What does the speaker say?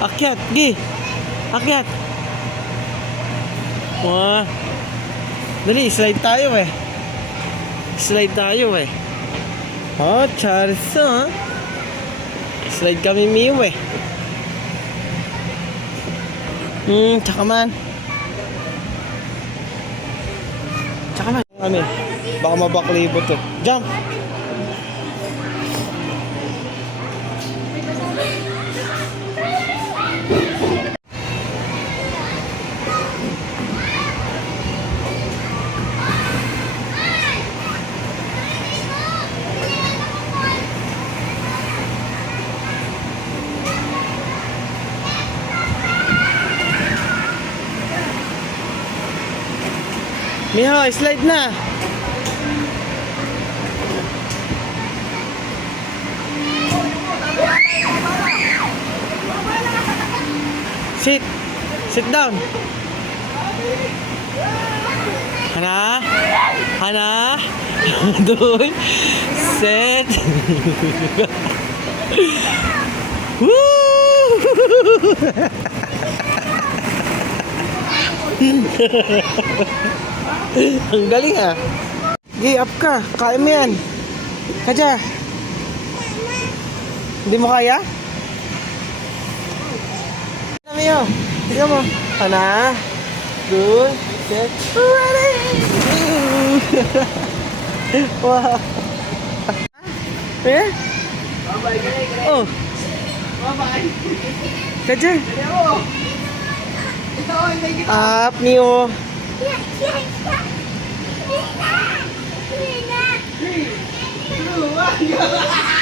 Akyat, gi. Akyat. Wah. Dali, slide tayo eh. Slide tayo eh. Oh, Charles, ha? Slide kami, Miu eh. Tsaka man. Tsaka man. Kami. Baka mabaklibo to. Jump! Miho, slide na. Sit. Sit down. Hana. Hana. Doon. Set. Woo! Ang galing ah. Gi, up ka. Kaya mo yan. Kaja. Hindi mo kaya? Ano mo yun? Tignan mo. Hana. Good. Set. Ready. Wow. Eh? Oh. Kaja. Up, Mio. Three, two, one, go!